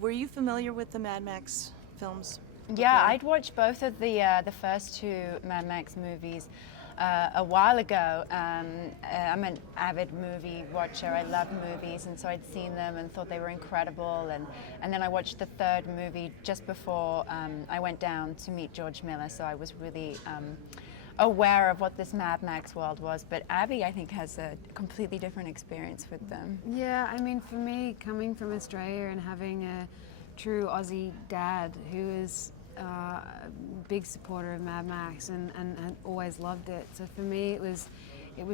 Were you familiar with the Mad Max films? Yeah, before? I'd watched both of the first two Mad Max movies a while ago. I'm an avid movie watcher. I love movies, and so I'd seen them and thought they were incredible. And then I watched the third movie just before I went down to meet George Miller, so I was really aware of what this Mad Max world was. But Abby, I think, has a completely different experience with them. Yeah, I mean, for me, coming from Australia and having a true Aussie dad who is a big supporter of Mad Max and always loved it. So for me, it was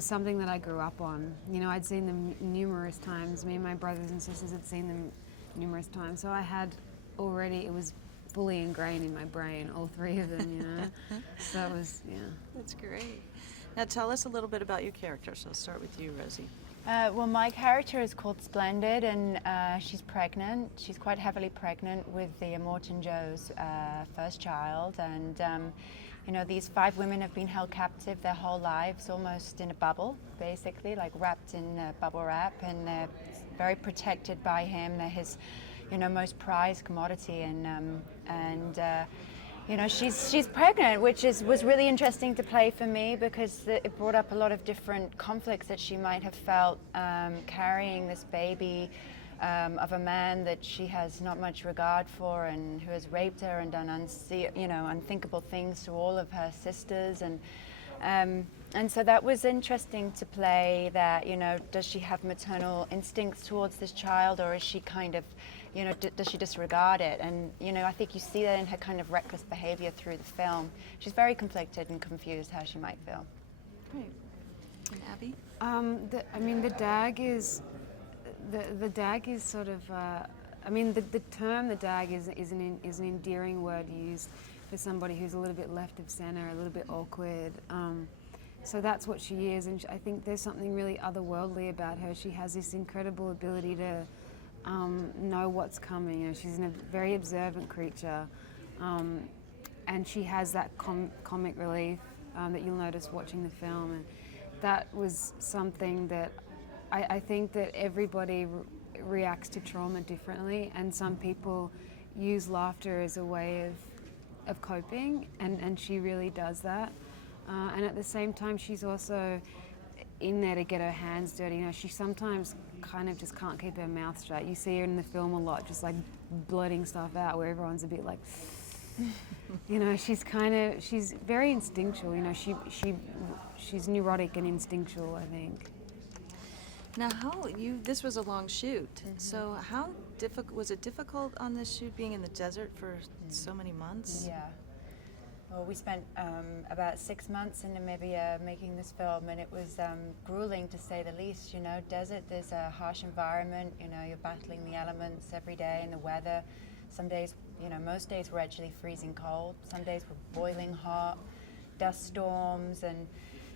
something that I grew up on. You know, I'd seen them numerous times. Me and my brothers and sisters had seen them numerous times. So I had already, it was fully ingrained in my brain, all three of them, you know. So it was, yeah. That's great. Now tell us a little bit about your character. So I'll start with you, Rosie. Well, my character is called Splendid, and she's pregnant. She's quite heavily pregnant with the Immortan Joe's first child, and you know, these 5 women have been held captive their whole lives, almost in a bubble, basically, like wrapped in bubble wrap, and they're very protected by him. They're his, you know, most prized commodity, and you know, she's pregnant, which was really interesting to play for me because it brought up a lot of different conflicts that she might have felt carrying this baby of a man that she has not much regard for and who has raped her and done unthinkable things to all of her sisters, and so that was interesting to play. That, you know, does she have maternal instincts towards this child, or is she kind of, you know, does she disregard it? And, you know, I think you see that in her kind of reckless behavior through the film. She's very conflicted and confused how she might feel. Great. And Abby? I mean, the dag is sort of. I mean, the term the dag is an endearing word used for somebody who's a little bit left of center, a little bit awkward. So that's what she is, and I think there's something really otherworldly about her. She has this incredible ability to know what's coming. You know, she's a very observant creature, and she has that comic relief that you'll notice watching the film. And that was something that I think that everybody reacts to trauma differently, and some people use laughter as a way of coping, and she really does that. And at the same time, she's also in there to get her hands dirty. You know, she sometimes kind of just can't keep her mouth shut. You see her in the film a lot, just like blurting stuff out, where everyone's a bit like, you know, she's very instinctual. You know, she's neurotic and instinctual, I think. Now, this was a long shoot. So how was it difficult on this shoot, being in the desert for so many months? Yeah. Well, we spent about 6 months in Namibia making this film, and it was grueling, to say the least. You know, desert, there's a harsh environment. You know, you're battling the elements every day and the weather. Some days, you know, most days were actually freezing cold. Some days were boiling hot, dust storms, and,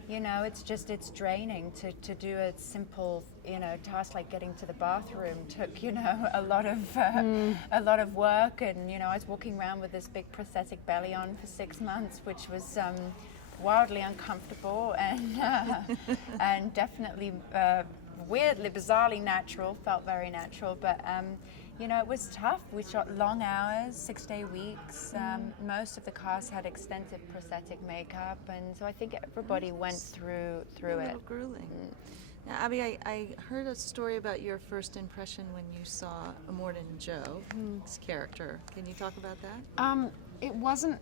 you know, it's draining to do a simple, you know, task like getting to the bathroom took, you know, a lot of work. And, you know, I was walking around with this big prosthetic belly on for 6 months, which was wildly uncomfortable and definitely weirdly, bizarrely natural. Felt very natural, but you know, it was tough. We shot long hours, 6-day weeks. Most of the cast had extensive prosthetic makeup, and so I think everybody went through it. A little grueling. Now, Abby, I heard a story about your first impression when you saw Immortan Joe's character. Can you talk about that? It wasn't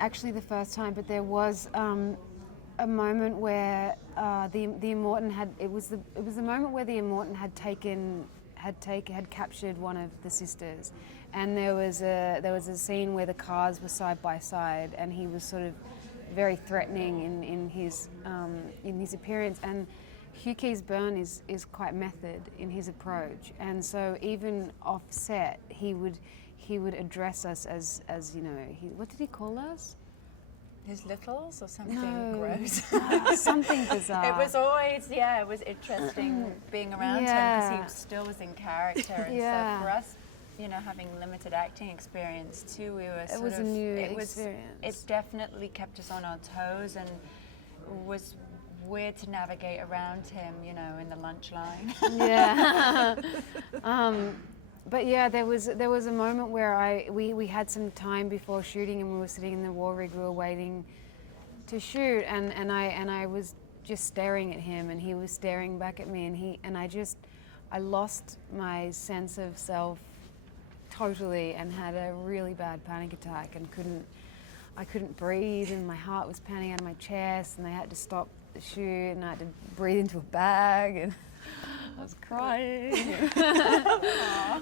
actually the first time, but there was a moment where the Immortan had. It was the moment where the Immortan had captured one of the sisters, and there was a scene where the cars were side by side, and he was sort of very threatening in his appearance. And Hugh Keays-Byrne is quite method in his approach, and so even off set, he would address us as you know, what did he call us? His littles or something gross? Something bizarre. It was always, it was interesting being around him because he still was in character. And so for us, you know, having limited acting experience too, we were It was a new experience. It definitely kept us on our toes and was weird to navigate around him, you know, in the lunch line. Yeah. But yeah, there was a moment where we had some time before shooting, and we were sitting in the war rig. We were waiting to shoot, and I was just staring at him, and he was staring back at me, and I lost my sense of self totally, and had a really bad panic attack, and I couldn't breathe, and my heart was pounding out of my chest, and they had to stop the shoot, and I had to breathe into a bag, and I was crying.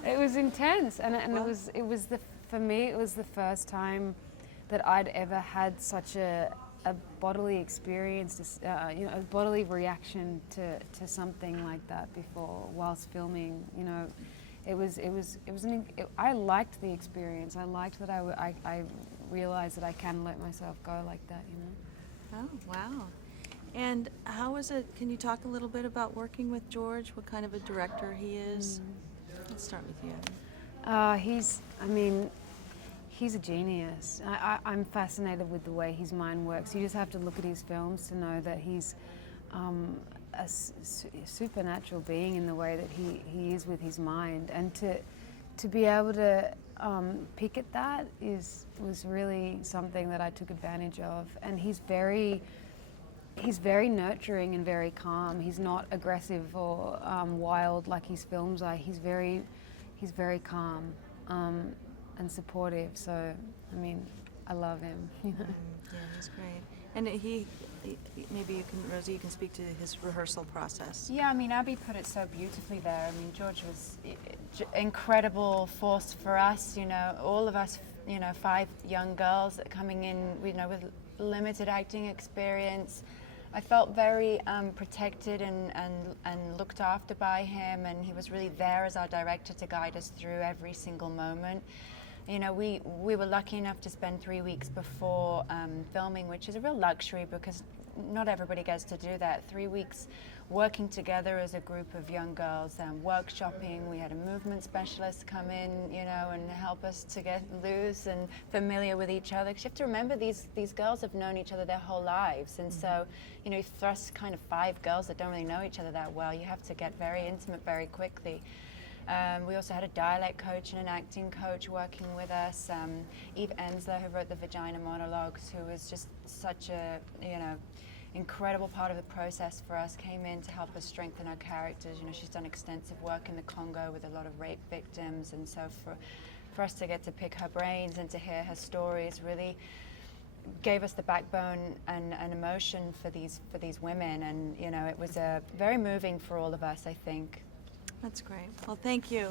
It was intense, and for me it was the first time that I'd ever had such a bodily experience, a bodily reaction to something like that before whilst filming. I liked the experience. I liked that I realized that I can let myself go like that. Oh, wow. And how was it? Can you talk a little bit about working with George? What kind of a director he is? Let's start with you. He's a genius. I'm fascinated with the way his mind works. You just have to look at his films to know that he's a supernatural being in the way that he is with his mind. And to be able to pick at that was really something that I took advantage of. And he's very nurturing and very calm. He's not aggressive or wild like his films are. He's very calm and supportive. So, I love him. Yeah, he's great. And maybe you can, Rosie, you can speak to his rehearsal process. Yeah, Abby put it so beautifully there. George was incredible force for us. All of us, 5 young girls coming in, with limited acting experience. I felt very protected and looked after by him, and he was really there as our director to guide us through every single moment. We were lucky enough to spend 3 weeks before filming, which is a real luxury because not everybody gets to do that. 3 weeks working together as a group of young girls, workshopping. We had a movement specialist come in, and help us to get loose and familiar with each other. Because you have to remember, these girls have known each other their whole lives, and so, you thrust kind of 5 girls that don't really know each other that well. You have to get very intimate very quickly. We also had a dialect coach and an acting coach working with us. Eve Ensler, who wrote the Vagina Monologues, who was just such a, incredible part of the process for us, came in to help us strengthen our characters. She's done extensive work in the Congo with a lot of rape victims, and so for us to get to pick her brains and to hear her stories really gave us the backbone and emotion for these women, and it was very moving for all of us, I think. That's great. Well, thank you.